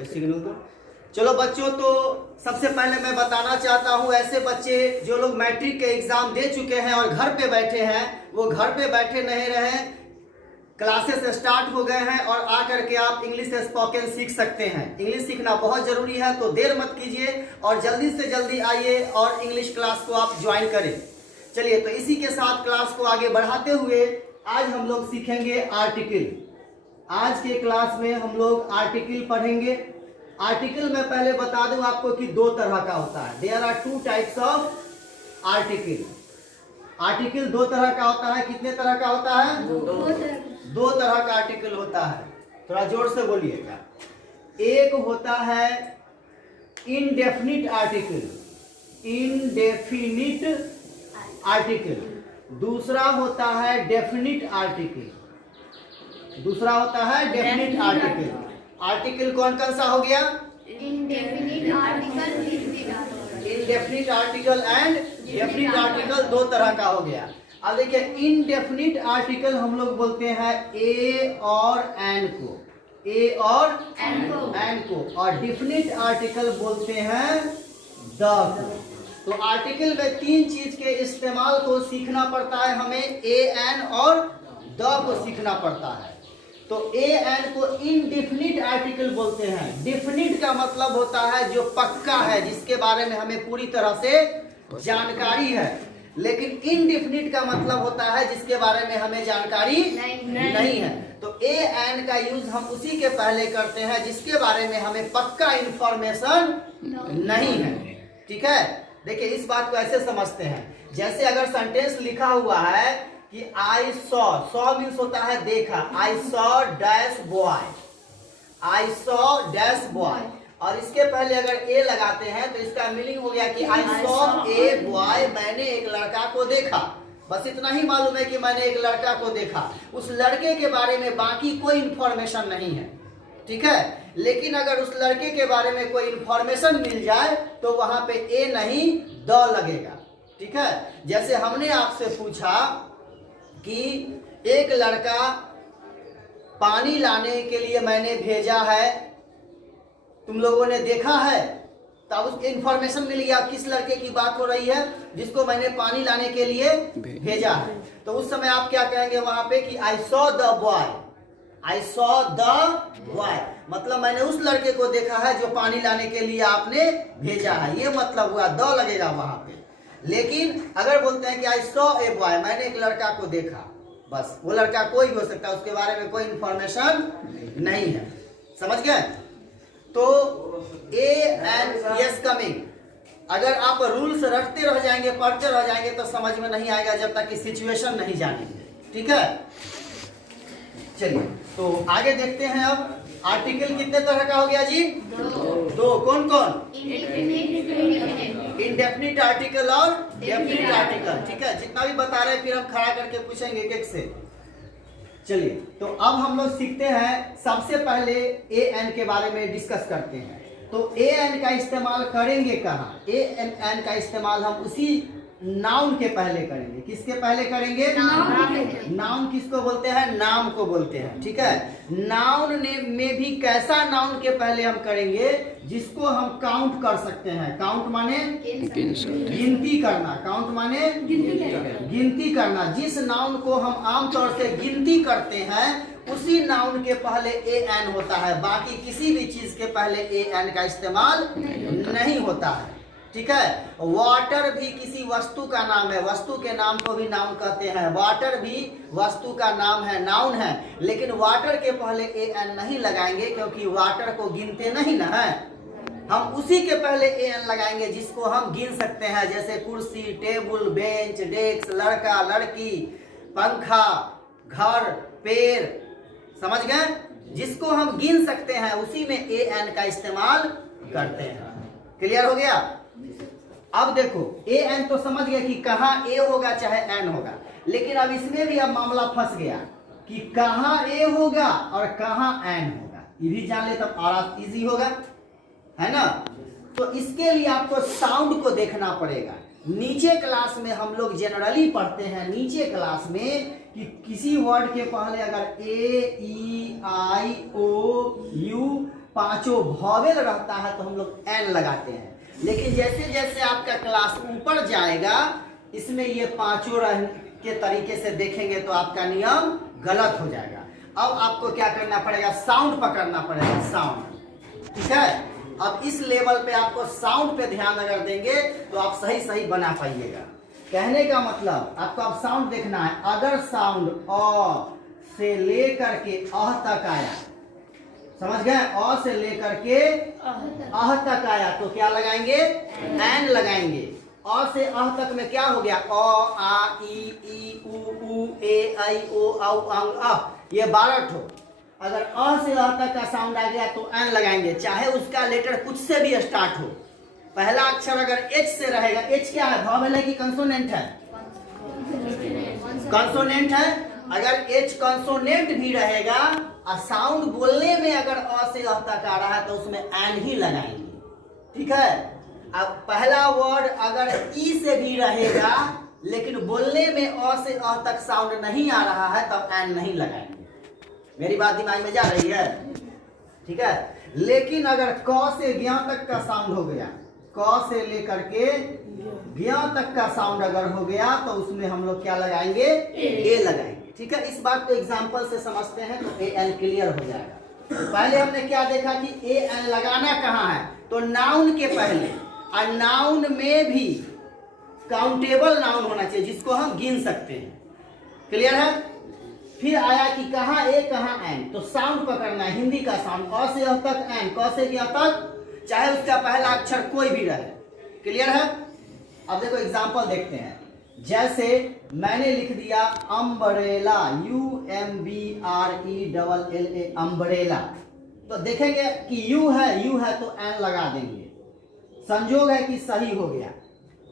कोई सिग्नल दो। चलो बच्चों, तो सबसे पहले मैं बताना चाहता हूं, ऐसे बच्चे जो लोग मैट्रिक के एग्जाम दे चुके हैं और घर पे बैठे हैं, वो घर पे बैठे नहीं रहे, क्लासेस स्टार्ट हो गए हैं और आकर के आप इंग्लिश स्पोकन सीख सकते हैं। इंग्लिश सीखना बहुत जरूरी है, तो देर मत कीजिए और जल्दी से जल्दी आइए और इंग्लिश क्लास को आप ज्वाइन करें। चलिए, तो इसी के साथ क्लास को आगे बढ़ाते हुए आज हम लोग सीखेंगे आर्टिकल। आज के क्लास में हम लोग आर्टिकल पढ़ेंगे। आर्टिकल में पहले बता दूं आपको कि दो तरह का होता है। There are two types of article. Article दो तरह का होता है। कितने तरह का होता है? दो तरह का आर्टिकल होता है। थोड़ा जोर से बोलिएगा। एक होता है इनडेफिनिट आर्टिकल, इनडेफिनिट आर्टिकल। दूसरा होता है डेफिनिट आर्टिकल, दूसरा होता है डेफिनिट आर्टिकल। आर्टिकल कौन कौन सा हो गया? Indefinite article, indefinite article and definite article, दो तरह का हो गया। अब देखिए, इनडेफिनिट आर्टिकल हम लोग बोलते हैं ए और एन को, ए और एन को, और डेफिनिट आर्टिकल बोलते हैं द को। तो आर्टिकल में तीन चीज के इस्तेमाल को सीखना पड़ता है हमें, ए एन और द को सीखना पड़ता है। तो ए एन को इनडेफिनिट आर्टिकल बोलते हैं। डेफिनिट का मतलब होता है जो पक्का है, जिसके बारे में हमें पूरी तरह से जानकारी है। लेकिन इनडेफिनिट का मतलब होता है जिसके बारे में हमें जानकारी नहीं है। तो ए एन का यूज हम उसी के पहले करते हैं जिसके बारे में हमें पक्का इंफॉर्मेशन नहीं है। ठीक है, देखिए इस बात को ऐसे समझते हैं, जैसे अगर सेंटेंस लिखा हुआ है कि आई सॉ मीन्स होता है देखा, I saw dash boy, I saw dash boy, और इसके पहले अगर ए लगाते हैं तो इसका मीनिंग हो गया कि आई सॉ ए बॉय, मैंने एक लड़का को देखा। बस इतना ही मालूम है कि मैंने एक लड़का को देखा, उस लड़के के बारे में बाकी कोई इंफॉर्मेशन नहीं है। ठीक है, लेकिन अगर उस लड़के के बारे में कोई इंफॉर्मेशन मिल जाए तो वहां पे ए नहीं द लगेगा। ठीक है, जैसे हमने आपसे पूछा कि एक लड़का पानी लाने के लिए मैंने भेजा है, तुम लोगों ने देखा है, तब उसके इंफॉर्मेशन मिल गया किस लड़के की बात हो रही है जिसको मैंने पानी लाने के लिए भेजा है। तो उस समय आप क्या कहेंगे वहां पे कि I saw the boy, I saw the boy, मतलब मैंने उस लड़के को देखा है जो पानी लाने के लिए आपने भेजा है, ये मतलब हुआ, द लगेगा वहां पे। लेकिन अगर बोलते हैं कि आई सॉ ए बॉय, मैंने एक लड़का को देखा, बस वो लड़का कोई भी हो सकता है, उसके बारे में कोई इंफॉर्मेशन नहीं है। समझ गए? तो ए एंड यस कमिंग, अगर आप रूल्स रटते रह जाएंगे, पढ़ते रह जाएंगे तो समझ में नहीं आएगा जब तक कि सिचुएशन नहीं जानेंगे। ठीक है, चलिए तो आगे देखते हैं। अब आर्टिकल कितने तरह का हो गया जी? दो। कौन कौन? इनडेफिनिट आर्टिकल और डेफिनिट आर्टिकल। ठीक है, जितना भी बता रहे हैं फिर हम खड़ा करके पूछेंगे एक एक से। चलिए, तो अब हम लोग सीखते हैं। सबसे पहले ए एन के बारे में डिस्कस करते हैं। तो ए एन का इस्तेमाल करेंगे कहाँ? ए एन का इस्तेमाल हम उसी नाउन के पहले करेंगे। किसके पहले करेंगे? नाउन किसको बोलते हैं? नाम को बोलते हैं। ठीक है, नाउन में भी कैसा नाउन के पहले हम करेंगे जिसको हम काउंट कर सकते हैं। काउंट माने गिनती करना, काउंट माने गिनती करना। जिस नाउन को हम आमतौर से गिनती करते हैं उसी नाउन के पहले ए एन होता है, बाकी किसी भी चीज के पहले ए एन का इस्तेमाल नहीं होता है। ठीक है, वाटर भी किसी वस्तु का नाम है, वस्तु के नाम को भी नाउन कहते हैं। वाटर भी वस्तु का नाम है, नाउन है, लेकिन वाटर के पहले ए एन नहीं लगाएंगे क्योंकि वाटर को गिनते नहीं ना है। हम उसी के पहले ए एन लगाएंगे जिसको हम गिन सकते हैं, जैसे कुर्सी, टेबल, बेंच, डेस्क, लड़का, लड़की, पंखा, घर, पेड़। समझ गए? जिसको हम गिन सकते हैं उसी में ए एन का इस्तेमाल करते हैं। क्लियर हो गया? अब देखो, ए एन तो समझ गया कि कहाँ ए होगा चाहे एन होगा, लेकिन अब इसमें भी अब मामला फंस गया कि कहाँ ए होगा और कहाँ एन होगा। ये भी जान ले तब और इजी होगा, है ना? तो इसके लिए आपको साउंड को देखना पड़ेगा। नीचे क्लास में हम लोग जनरली पढ़ते हैं, नीचे क्लास में, कि किसी वर्ड के पहले अगर ए, ई, आई, ओ, यू पांचों वॉवेल रहता है तो हम लोग एन लगाते हैं। लेकिन जैसे जैसे आपका क्लास ऊपर जाएगा इसमें ये पांचों के तरीके से देखेंगे तो आपका नियम गलत हो जाएगा। अब आपको क्या करना पड़ेगा, साउंड पकड़ना पड़ेगा, साउंड। ठीक है, अब इस लेवल पे आपको साउंड पे ध्यान अगर देंगे तो आप सही सही बना पाइएगा। कहने का मतलब आपको अब साउंड देखना है। अगर साउंड अ से लेकर के अह तक आया, समझ गए, अ से लेकर के अह तक आया तो क्या लगाएंगे, एन लगाएंगे। अ से अह तक में क्या हो गया, अ आ ई उ ए ऐ ओ औ अं अ, ये 12 ठो। अगर अ से अह तक का साउंड आ गया तो एन लगाएंगे, चाहे उसका लेटर कुछ से भी स्टार्ट हो। पहला अक्षर अगर एच से रहेगा, एच क्या है, वॉवेल है कि कंसोनेंट है, कंसोनेंट है। अगर एच कंसोनेंट भी रहेगा और साउंड बोलने में अगर अ से अह तक आ रहा है तो उसमें एन ही लगाएंगे। ठीक है, अब पहला वर्ड अगर ई से भी रहेगा लेकिन बोलने में अ से अह तक साउंड नहीं आ रहा है तब एन नहीं लगाएंगे। मेरी बात दिमाग में जा रही है? ठीक है, लेकिन अगर क से ज्ञ तक का साउंड हो गया, क से लेकर के ज्ञ तक का साउंड अगर हो गया तो उसमें हम लोग क्या लगाएंगे, ए लगाएंगे। ठीक है, इस बात को एग्जांपल से समझते हैं तो ए एन क्लियर हो जाएगा। पहले हमने क्या देखा कि ए एन लगाना कहाँ है, तो नाउन के पहले, और नाउन में भी काउंटेबल नाउन होना चाहिए जिसको हम गिन सकते हैं। क्लियर है? फिर आया कि कहाँ ए कहाँ एन, तो साउंड पकड़ना है, हिंदी का साउंड, अ से अ तक एन, क से ज्ञ तक, चाहे उसका पहला अक्षर कोई भी रहे। क्लियर है? अब देखो एग्जांपल देखते हैं। जैसे मैंने लिख दिया अम्ब्रेला, UMBRELLA, अम्ब्रेला, तो देखेंगे कि यू है तो एन लगा देंगे। संजोग है कि सही हो गया।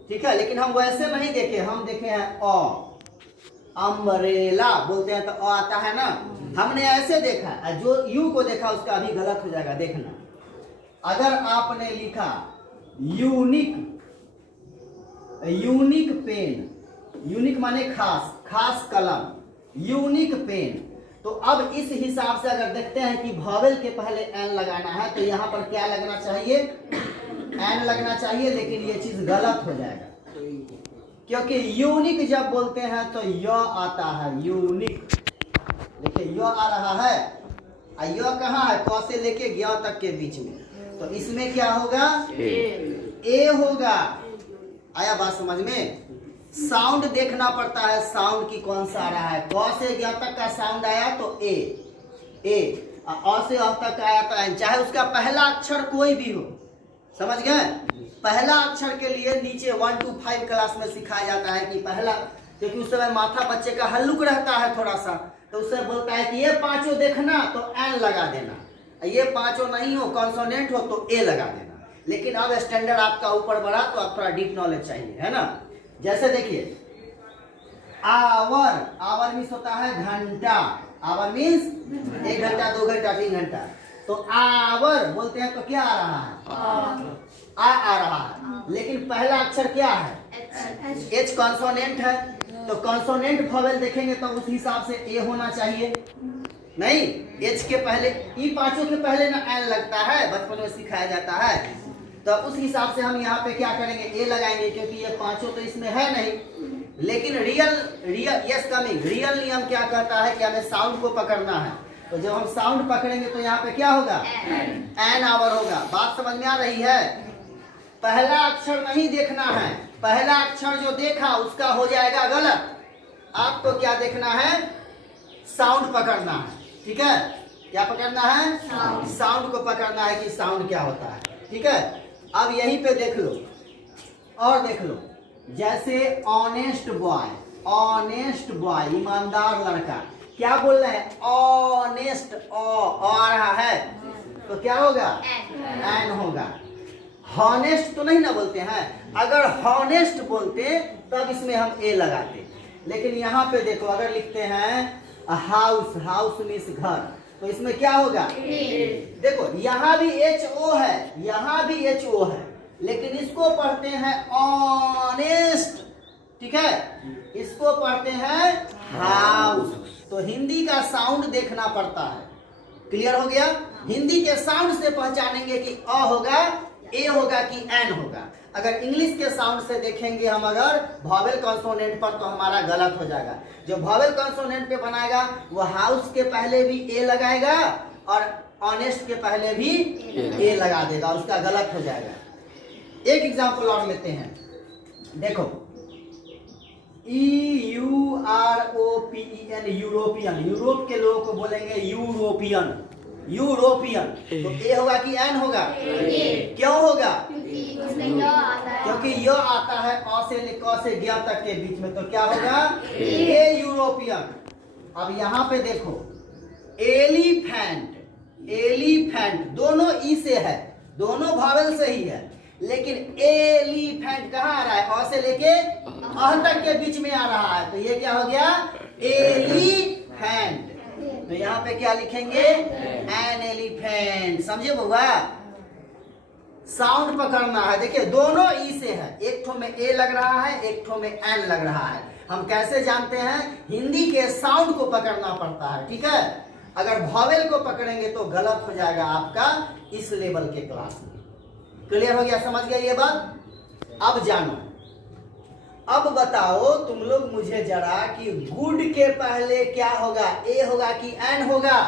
ठीक है, लेकिन हम वैसे नहीं देखे, हम देखे हैं अ, अम्ब्रेला बोलते हैं तो अ आता है ना, हमने ऐसे देखा है। जो यू को देखा उसका अभी गलत हो जाएगा, देखना। अगर आपने लिखा यूनिक, यूनिक पेन, यूनिक माने खास, खास कलम, यूनिक पेन, तो अब इस हिसाब से अगर देखते हैं कि वॉवेल के पहले एन लगाना है तो यहाँ पर क्या लगना चाहिए, एन लगना चाहिए, लेकिन ये चीज गलत हो जाएगा क्योंकि यूनिक जब बोलते हैं तो य आता है, यूनिक। देखिए य आ रहा है, य कहाँ है, क से लेके ज्ञ तक के बीच में, तो इसमें क्या होगा, ए होगा। आया बात समझ में? साउंड देखना पड़ता है, साउंड की कौन सा आ रहा है। क से ज्ञ तक का साउंड आया तो ए, अ से अ तक आया तो एन, चाहे उसका पहला अक्षर कोई भी हो। समझ गए? पहला अक्षर के लिए नीचे 1 to 5 क्लास में सिखाया जाता है कि पहला, क्योंकि उस समय माथा बच्चे का हल्लुक रहता है थोड़ा सा, तो उससे बोलता है कि ये पांचों देखना तो एन लगा देना, ये पांचों नहीं हो, कॉन्सोनेंट हो तो ए लगा देना। लेकिन अब स्टैंडर्ड आपका ऊपर बढ़ा तो आप थोड़ा डीप नॉलेज चाहिए, है ना। जैसे देखिए आवर, आवर मीन्स होता है घंटा, आवर मीन्स 1 घंटा 2 घंटा 3 घंटा, तो आवर बोलते हैं तो क्या आ रहा है, आ रहा है, लेकिन पहला अक्षर क्या है, एच कॉन्सोनेंट है, तो कॉन्सोनेंट वॉवेल देखेंगे तो उस हिसाब से ए होना चाहिए। नहीं, एच के पहले, ई पांचों के पहले ना एन लगता है, बचपन में सिखाया जाता है, तो उस हिसाब से हम यहाँ पे क्या करेंगे, ए लगाएंगे, क्योंकि ये पांचों तो इसमें है नहीं। लेकिन रियल यस कमिंग, रियल नियम क्या कहता है कि हमें साउंड को पकड़ना है, तो जब हम साउंड पकड़ेंगे तो यहाँ पे क्या होगा, एन आवर होगा। बात समझ में आ रही है? पहला अक्षर नहीं देखना है, पहला अक्षर जो देखा उसका हो जाएगा गलत। आपको क्या देखना है, साउंड पकड़ना है। ठीक है, क्या पकड़ना है, साउंड को पकड़ना है कि साउंड क्या होता है। ठीक है, अब यहीं पे देख लो और देख लो, जैसे ऑनेस्ट बॉय, ऑनेस्ट बॉय ईमानदार लड़का, क्या बोल रहे हैं, ऑनेस्ट, आ रहा है तो क्या होगा, एन होगा। हॉनेस्ट तो नहीं ना बोलते हैं, अगर हॉनेस्ट बोलते तब इसमें हम ए लगाते, लेकिन यहाँ पे देखो अगर लिखते हैं हाउस, हाउस मीन्स घर, तो इसमें क्या होगा, देखो यहाँ भी एच ओ है, यहाँ भी एच ओ है, लेकिन इसको पढ़ते हैं ऑनेस्ट। ठीक है, इसको पढ़ते हैं हाउस, तो हिंदी का साउंड देखना पड़ता है। क्लियर हो गया? हिंदी के साउंड से पहचानेंगे कि अ होगा, ए होगा कि एन होगा। अगर इंग्लिश के साउंड से देखेंगे हम अगर वॉवेल कॉन्सोनेंट पर, तो हमारा गलत हो जाएगा। जो वॉवेल कॉन्सोनेंट पे बनाएगा वो हाउस के पहले भी ए लगाएगा और ऑनेस्ट के पहले भी ए लगा देगा, उसका गलत हो जाएगा। एक एग्जांपल और लेते हैं, देखो EUROPEN, यूरोपियन। यूरोप के लोगों को बोलेंगे यूरोपियन, यूरोपियन। तो ए होगा कि एन होगा? क्यों होगा? क्योंकि य आता है अ से क से ज्ञ तक के बीच में, तो क्या होगा? ए यूरोपियन। अब यहाँ पे देखो एलिफेंट, एलिफेंट दोनों ई से है, दोनों भावेल से ही है, लेकिन एलिफेंट कहाँ आ रहा है? अ से लेके अह तक के बीच में आ रहा है, तो ये क्या हो गया? एलिफेंट। तो यहाँ पे क्या लिखेंगे? An elephant. समझे बउआ? साउंड पकड़ना है। देखिए दोनों ई से है, एक ठो में ए लग रहा है, एक ठो में एन लग रहा है। हम कैसे जानते हैं? हिंदी के साउंड को पकड़ना पड़ता है, ठीक है। अगर वॉवेल को पकड़ेंगे तो गलत हो जाएगा आपका इस लेवल के क्लास में। क्लियर हो गया? समझ गया ये बात? अब जानो, अब बताओ तुम लोग मुझे जरा कि गुड के पहले क्या होगा? ए होगा कि एन होगा?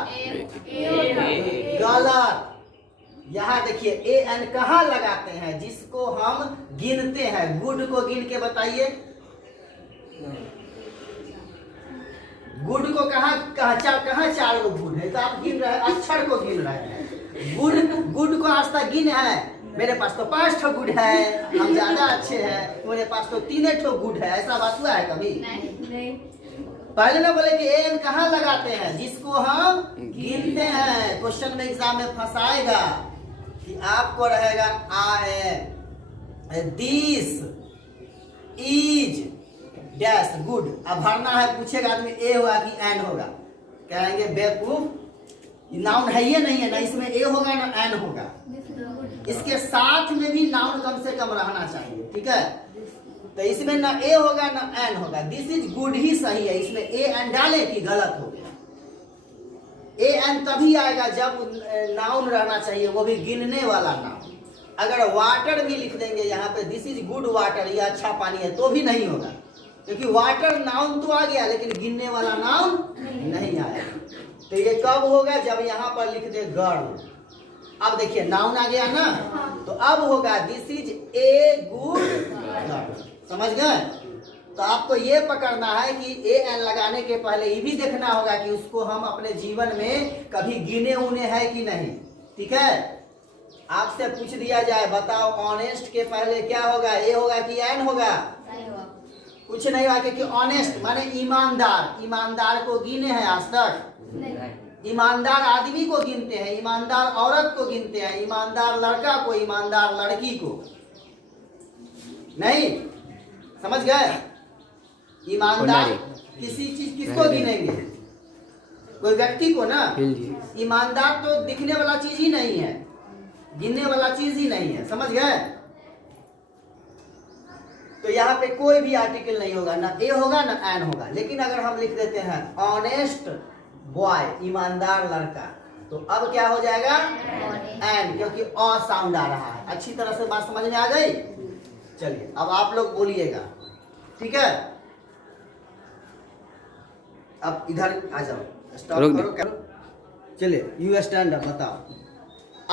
गलत। यहाँ देखिए ए एन कहाँ लगाते हैं? जिसको हम गिनते हैं। गुड को गिन के बताइए, गुड को कहाँ कहाँ चार गो गुड है? तो आप गिन रहे हैं, अक्षर को गिन रहे हैं। गुड को आज तक गिन है? मेरे पास तो 5 ठो गुड है, हम ज्यादा अच्छे हैं, मेरे पास तो 3 ठो गुड है। ऐसा बात हुआ है कभी? नहीं। पहले ना बोले कि एन कहाँ लगाते हैं? जिसको हम गिनते हैं। क्वेश्चन में एग्जाम में फंसाएगा कि आपको रहेगा दिस इज डैश गुड। अब भरना है, पूछेगा आदमी ए होगा कि एन होगा? कहेंगे बेवकूफ, नाउन है ये नहीं है ना, इसमें ए होगा ना एन होगा। इसके साथ में भी नाउन कम से कम रहना चाहिए, ठीक है। तो इसमें ना ए होगा ना एन होगा। दिस इज गुड ही सही है, इसमें ए एन डाले कि गलत हो गया। ए एन तभी आएगा जब नाउन रहना चाहिए, वो भी गिनने वाला नाउन। अगर वाटर भी लिख देंगे यहाँ पे, दिस इज गुड वाटर, ये अच्छा पानी है, तो भी नहीं होगा, क्योंकि वाटर नाउन तो आ गया लेकिन गिनने वाला नाउन नहीं आया। तो ये कब होगा? जब यहाँ पर लिख दे गर्ल। अब देखिए नाउन आ गया ना, तो अब होगा this is a good girl. समझ गए? तो आपको ये पकड़ना है कि ए एन लगाने के पहले ये भी देखना होगा कि उसको हम अपने जीवन में कभी गिने उने है कि नहीं, ठीक है। आपसे पूछ दिया जाए, बताओ ऑनेस्ट के पहले क्या होगा? ए होगा कि एन होगा? कुछ नहीं होगा, क्योंकि ऑनेस्ट माने ईमानदार। ईमानदार को गिने हैं आज तक? ईमानदार आदमी को गिनते हैं, ईमानदार औरत को गिनते हैं, ईमानदार लड़का को, ईमानदार लड़की को नहीं। समझ गए? ईमानदार किसी चीज किसको गिनेंगे? कोई व्यक्ति को ना। ईमानदार तो दिखने वाला चीज ही नहीं है, गिनने वाला चीज ही नहीं है। समझ गए? तो यहाँ पे कोई भी आर्टिकल नहीं होगा, ना ए होगा ना एन होगा। लेकिन अगर हम लिख देते हैं ऑनेस्ट बॉय, ईमानदार लड़का, तो अब क्या हो जाएगा? एन, क्योंकि अ साउंड आ रहा है। अच्छी तरह से बात समझ में आ गई? चलिए अब आप लोग बोलिएगा, ठीक है। अब इधर आ जाओ, स्टॉप करो। चलिए यू स्टैंड अप। बताओ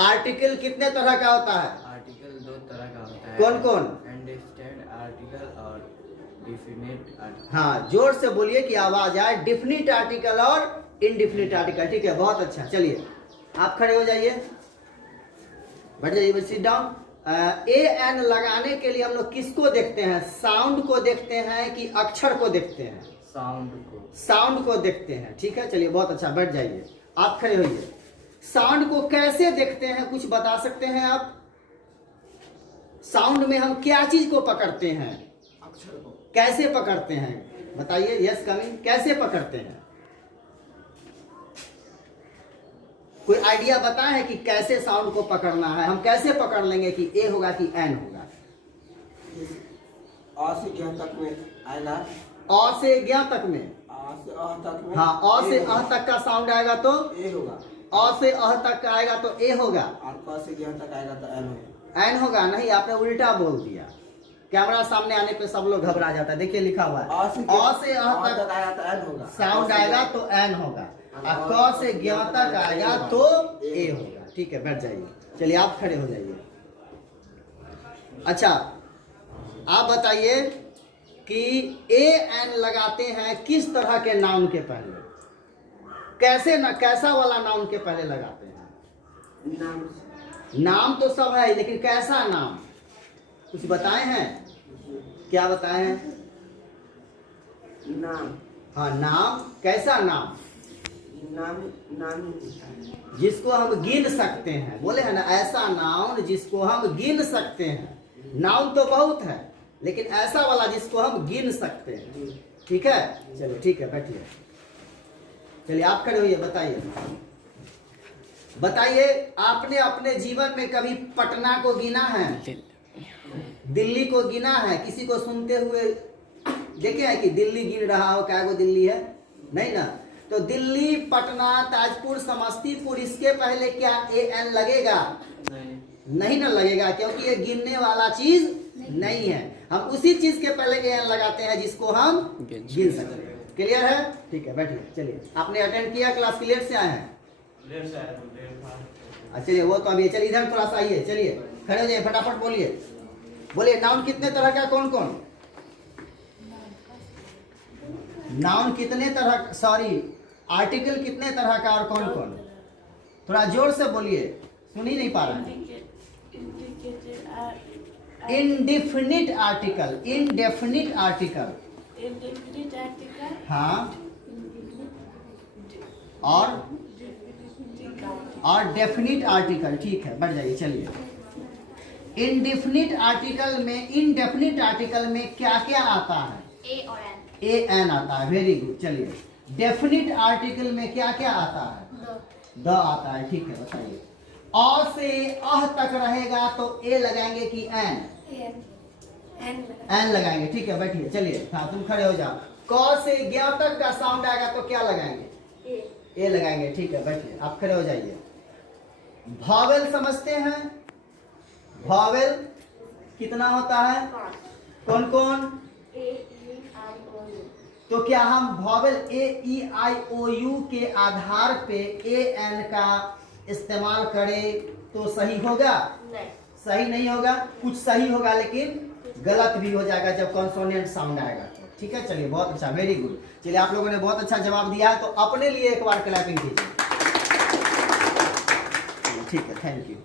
आर्टिकल कितने तरह का होता है? आर्टिकल 2 तरह का होता है। कौन कौन? अंडरस्टैंड आर्टिकल और डिफिनिट आर्टिकल। हाँ, जोर से बोलिए कि आवाज आए। डिफिनिट आर्टिकल और इनडिफिनिट आर्टिकल, ठीक है, बहुत अच्छा। चलिए आप खड़े हो जाइए, बैठ जाइए, सिट डाउन। ए एन लगाने के लिए हम लोग किसको देखते हैं? साउंड को देखते हैं कि अक्षर को देखते हैं? साउंड को देखते हैं, ठीक है। चलिए बहुत अच्छा, बैठ जाइए, आप खड़े होइए। साउंड को कैसे देखते हैं, कुछ बता सकते हैं आप? साउंड में हम क्या चीज को पकड़ते हैं? अक्षर को। कैसे पकड़ते हैं बताइए? Yes coming. कैसे पकड़ते हैं? कोई आइडिया बताएं कि कैसे साउंड को पकड़ना है? हम कैसे पकड़ लेंगे कि ए होगा कि एन होगा? अ से ज्ञ तक में आएगा। अ से ज्ञ तक में? आ से अह तक में। हाँ, अ से अह तक का साउंड आएगा तो ए होगा। अ से अह तक का आएगा तो ए होगा, और क से ग तक आएगा तो एन होगा। एन होगा। नहीं, आपने उल्टा बोल दिया। कैमरा सामने आने पे सब लोग घबरा जाता है। देखिए लिखा हुआ है अ से अह तक आएगा तो एन होगा। साउंड आएगा तो एन होगा, और क से ज्ञ तक आएगा तो ए होगा। ठीक है, बैठ जाइए। चलिए आप खड़े हो जाइए। अच्छा, आप बताइए कि ए एन लगाते हैं किस तरह के नाउन के पहले, कैसे ना कैसा वाला नाउन के पहले लगाते हैं? नाम तो सब है, लेकिन कैसा नाम कुछ बताए हैं? क्या बताए हैं? नाम। हाँ, नाम। कैसा नाम? नाम जिसको हम गिन सकते हैं। बोले है ना, ऐसा नाउन जिसको हम गिन सकते हैं। नाउन तो बहुत है, लेकिन ऐसा वाला जिसको हम गिन सकते हैं। ठीक है, चलिए ठीक है, बैठिए। चलिए आप खड़े होइए, बताइए। बताइए, आपने अपने जीवन में कभी पटना को गिना है? दिल्ली को गिना है? किसी को सुनते हुए देखे है कि दिल्ली गिन रहा हो? क्या वो दिल्ली है? नहीं ना। तो दिल्ली, पटना, ताजपुर, समस्तीपुर, इसके पहले क्या ए एन लगेगा? नहीं ना लगेगा, क्योंकि ये गिनने वाला चीज नहीं है। हम उसी चीज के पहले ए एन लगाते हैं जिसको हम गिन सकते हैं। क्लियर है? ठीक है, बैठिए। चलिए, आपने अटेंड किया क्लास की? लेट से आए हैं? चलिए, वो तो अभी। चलिए इधर थोड़ा सा आइए। चलिए खड़े हो जाइए, फटाफट बोलिए। बोलिए, नाउन कितने तरह का? कौन कौन? नाउन कितने तरह, सॉरी, आर्टिकल कितने तरह का और कौन कौन? थोड़ा जोर से बोलिए, सुन ही नहीं पा रहा है। इनडिफिनिट आर्टिकल, इनडेफिनिट आर्टिकल, हाँ, और डेफिनिट आर्टिकल। ठीक है, बढ़ जाइए। चलिए, इनडेफिनिट आर्टिकल में, इनडेफिनिट आर्टिकल में क्या क्या आता है? ए और एन। ए एन आता है। Very good. चलिए, डेफिनिट आर्टिकल में क्या क्या आता है? द आता है। ठीक है, बताइए। अ से अह तक रहेगा तो ए लगाएंगे कि एन? एन लगाएंगे। ठीक है, बैठिए। चलिए, हाँ, तुम खड़े हो जाओ। क से ज्ञ तक का साउंड आएगा तो क्या लगाएंगे? ए लगाएंगे। ठीक है, बैठिए। आप खड़े हो जाइए। वॉवेल समझते हैं? वॉवेल कितना होता है? कौन कौन? तो क्या हम vowel A E I O you के आधार पे ए एन का इस्तेमाल करें तो सही होगा? नहीं, सही नहीं होगा। कुछ सही होगा, लेकिन गलत भी हो जाएगा जब कॉन्सोनेंट साउंड आएगा। ठीक है, चलिए, बहुत अच्छा, वेरी गुड। चलिए, आप लोगों ने बहुत अच्छा जवाब दिया है, तो अपने लिए एक बार क्लैपिंग कीजिए। ठीक है, थैंक यू।